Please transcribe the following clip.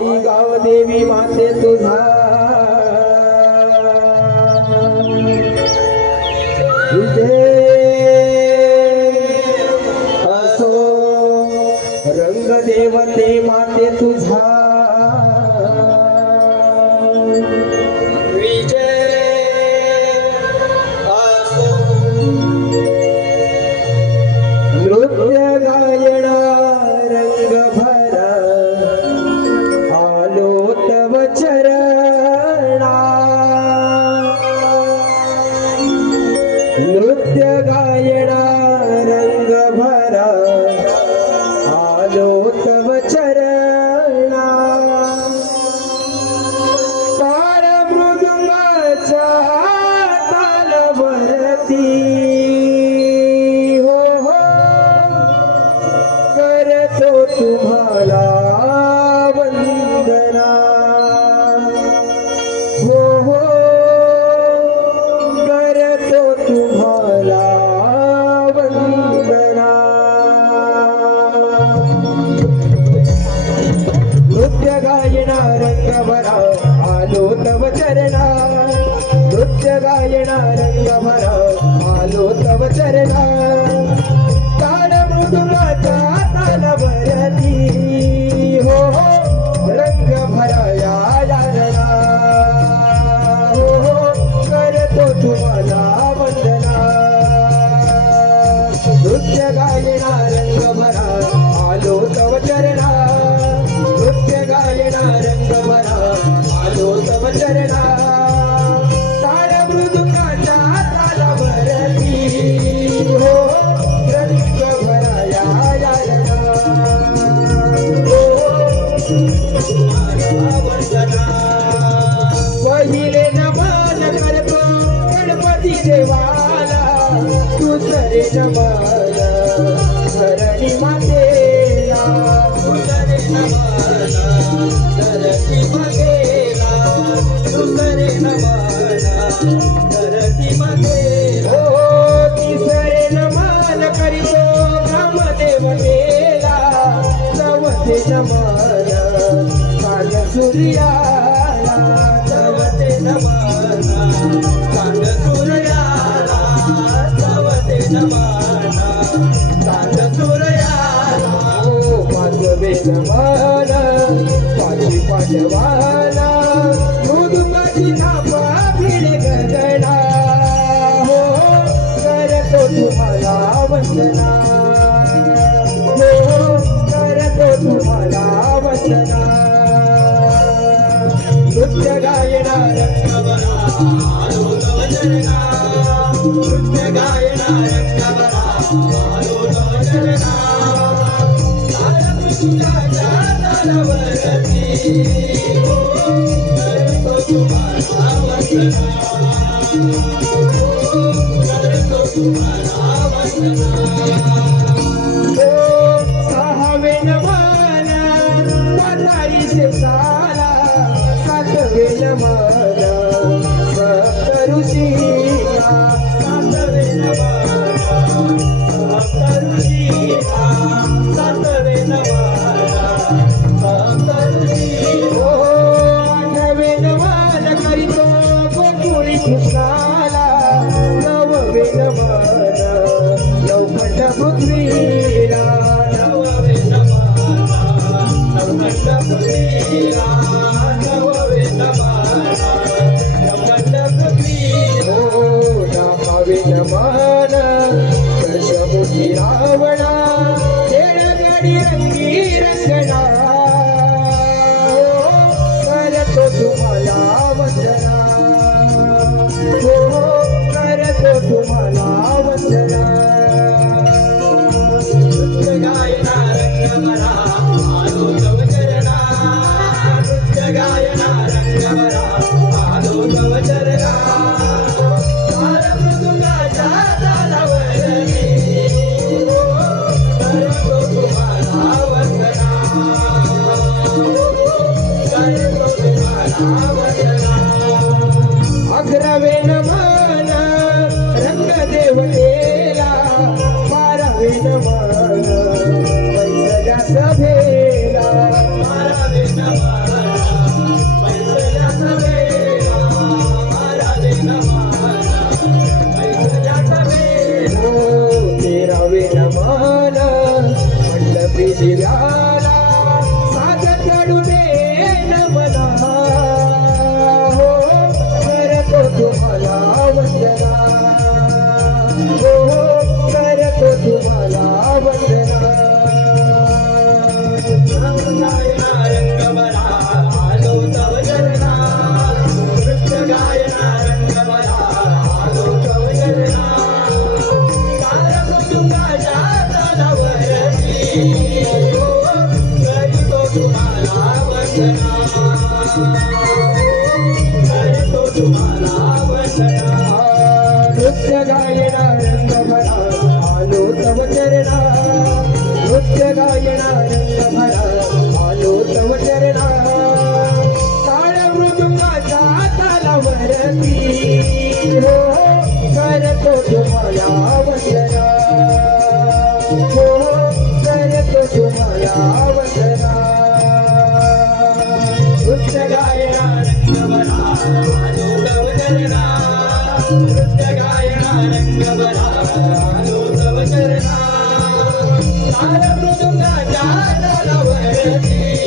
आई गाव देवी माते तुझा विजय असो, रंग देवते माते तुझा नृत्य गायना रंग भरा आलो तव चरणा, नृत्य गायना रंग भरा आलो तव चरणा, तार मृदुंगाच्या तालवरती तुम्हाला वंदना, हो हो करतो तुम्हाला वंदना. नृत्य गायना रंग भरा आलो तव चरणा, नृत्य गायना रंग भरा आलो तव चरणा, ताल मृदुंगाच्या तालवरती हो रंग भराया यारणा, हो करतो तुम्हाला वंदना. नृत्य गायना रंग भरा आलो तव चरणा, नृत्य गायना रंग भरा आलो तव चरणा, ताल मृदुंगाच्या तालवरती हो रंग भराया यारणा, हो वंदना. पहिले नमन करतो गणपती देवाला, दुसरे नमन धरणी मातेला, दुसरे नमन धरणी मातेला, दुसरे नमन धरणी मातेला, हो तिसरे नमन करीतो ग्रामदेवतेला, चौथे नमन कांड सूर्याला, चौथे नमन कांड सूर्याला, चौथे नमन कांड सूर्याला, हो पाचवे नमन पाची पांडवाला, मृदुंगाची थापा भिडे गगना, हो करतो तुम्हाला वंदना, हो करतो तुम्हाला वंदना. नृत्य गायना रंग भरा आलो तव चरणा, नृत्य गायना रंग भरा आलो तव चरणा, ताल मृदुंगाच्या तालवरती हो करतो तुम्हाला वंदना, हो करतो तुम्हाला वंदना. सहावे नमन वातारी शेषाला, सातवे नमन सप्त ऋषीला, सातवे नमन सप्त ऋषीला, सातवे नमन सप्त ऋषी, हो आठवे नमन करीतो गोकुळी कृष्णाला, नववे नमन नवखंड पृथ्वीला, नववे नमन नवखंड पृथ्वीला, नववे नमन नवखंड पृथ्वी, हो दहावे नमन दशमुखी रावणा, खेळगडी रंगी रंगना, हो करतो तुम्हाला वंदना, हो करतो तुम्हाला वंदना. नृत्य गायना रंग भरा आलो तव चरणा, नृत्य गायना रंग भरा आलो तव चरणा, ताल मृदुंगाच्या तालवरती हो करतो तुम्हाला वंदना, हो करतो तुम्हाला वंदना. अकरावे नमन रंग देवतेला, बारावे नमन पैसल्या सभेला, बारावे नमन वंदना करतो तुम्हाला वंदना नृत्य गायना रंग भरा आलो तव चरणा नृत्य गायना रंग भरा आलो तव चरणा ताळ मृदुंगाच्या तालावरती हो करतो तुम्हाला वंदना हो करतो तुम्हाला वंदना नृत्य गायना रंग भरा आलो तव चरणा नृत्य गायना रंग भरा आलो तव चरणा ताल मृदुंगाच्या तालावरती